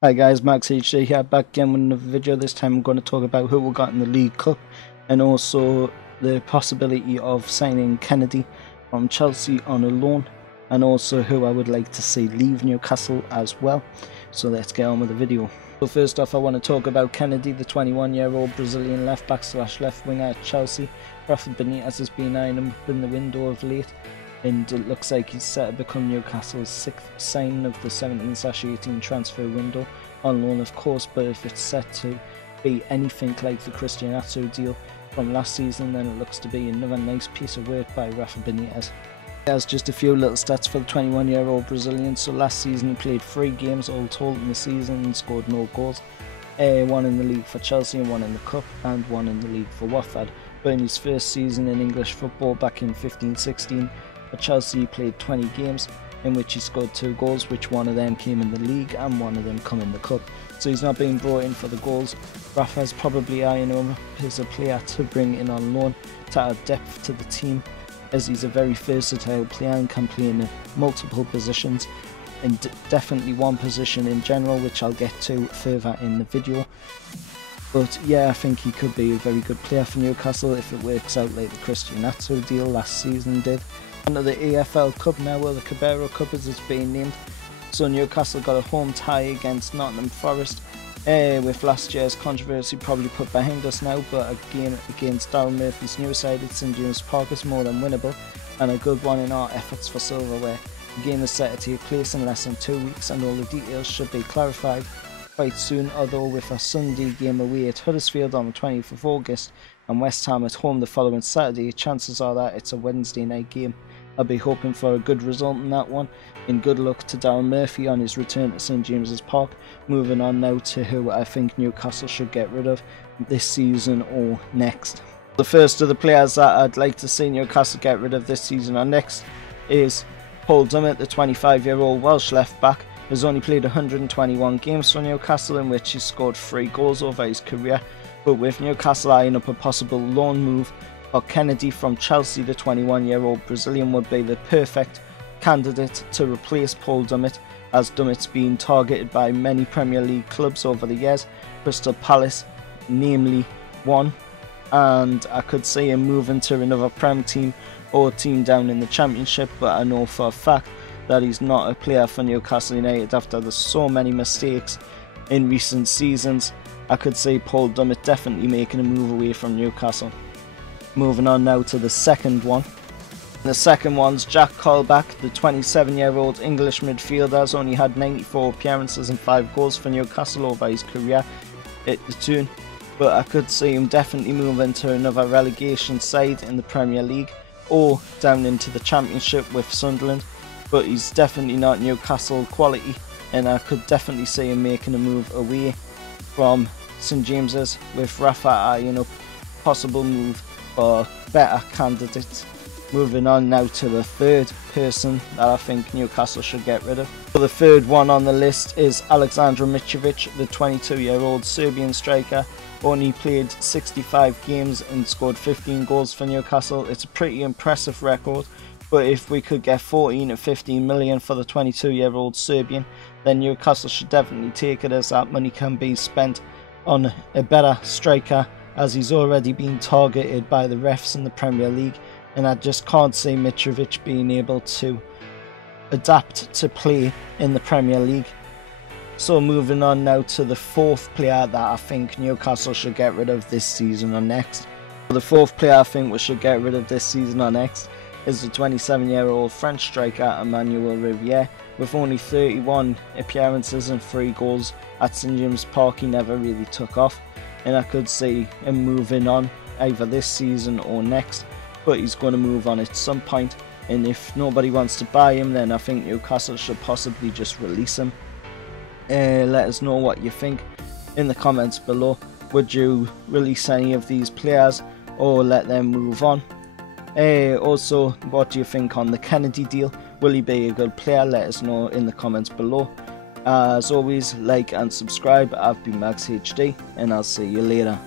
Hi guys, Max HD here, back again with another video. This time I'm going to talk about who we got in the League Cup and also the possibility of signing Kenedy from Chelsea on a loan, and also who I would like to see leave Newcastle as well. So let's get on with the video. So first off, I want to talk about Kenedy, the 21-year-old Brazilian left-back / left winger at Chelsea. Rafa Benitez has been eyeing him up in the window of late, and it looks like he's set to become Newcastle's 6th signing of the 17/18 transfer window, on loan of course. But if it's set to be anything like the Cristiano deal from last season, then it looks to be another nice piece of work by Rafa Benitez. There's just a few little stats for the 21-year-old Brazilian. So last season he played 3 games all told in the season and scored no goals. 1 in the league for Chelsea and 1 in the cup, and 1 in the league for Watford. But in his first season in English football back in 15-16 for Chelsea, he played 20 games in which he scored 2 goals, which one of them came in the league and 1 of them come in the cup. So he's not being brought in for the goals. Rafa's probably eyeing him up as a player to bring in on loan to add depth to the team, as he's a very versatile player and can play in multiple positions, and definitely one position in general, which I'll get to further in the video. But yeah, I think he could be a very good player for Newcastle if it works out like the Cristiano deal last season did. Onto the EFL Cup now, or the Carabao Cup as it's being named. So Newcastle got a home tie against Nottingham Forest, with last year's controversy probably put behind us now, but a game against Darren Murphy's new side at St James Park is more than winnable, and a good one in our efforts for silverware. The game is set to take place in less than 2 weeks, and all the details should be clarified quite soon, although with a Sunday game away at Huddersfield on the 20th of August and West Ham at home the following Saturday, chances are that it's a Wednesday night game. I'll be hoping for a good result in that one, and good luck to Darren Murphy on his return to St James's Park. Moving on now to who I think Newcastle should get rid of this season or next. The first of the players that I'd like to see Newcastle get rid of this season or next is Paul Dummett, the 25-year-old Welsh left-back. Has only played 121 games for Newcastle, in which he scored 3 goals over his career, but with Newcastle eyeing up a possible loan move for Kenedy from Chelsea, the 21-year-old Brazilian would be the perfect candidate to replace Paul Dummett, as Dummett's been targeted by many Premier League clubs over the years, Crystal Palace namely one, and I could see him moving to another Prem team or team down in the Championship, but I know for a fact that he's not a player for Newcastle United after there's so many mistakes in recent seasons. I could see Paul Dummett definitely making a move away from Newcastle. Moving on now to the second one. The second one's Jack Colback, the 27-year-old English midfielder. Has only had 94 appearances and 5 goals for Newcastle over his career at the tune, but I could see him definitely moving to another relegation side in the Premier League or down into the Championship with Sunderland, but he's definitely not Newcastle quality, and I could definitely see him making a move away from St James's, with Rafa eyeing up possible move for better candidates. Moving on now to the third person that I think Newcastle should get rid of. So the third one on the list is Aleksandar Mitrovic, the 22-year-old Serbian striker. Only played 65 games and scored 15 goals for Newcastle. It's a pretty impressive record, but if we could get 14 to 15 million for the 22-year-old Serbian, then Newcastle should definitely take it, as that money can be spent on a better striker, as he's already been targeted by the refs in the Premier League, and I just can't see Mitrovic being able to adapt to play in the Premier League. So moving on now to the fourth player that I think Newcastle should get rid of this season or next. The fourth player I think we should get rid of this season or next is the 27-year-old French striker Emmanuel Riviere. With only 31 appearances and 3 goals at St James Park, he never really took off, and I could see him moving on either this season or next, but he's going to move on at some point, and if nobody wants to buy him, then I think Newcastle should possibly just release him. Let us know what you think in the comments below. Would you release any of these players or let them move on? Also, what do you think on the Kenedy deal? Will he be a good player? Let us know in the comments below. As always, like and subscribe. I've been Max HD, and I'll see you later.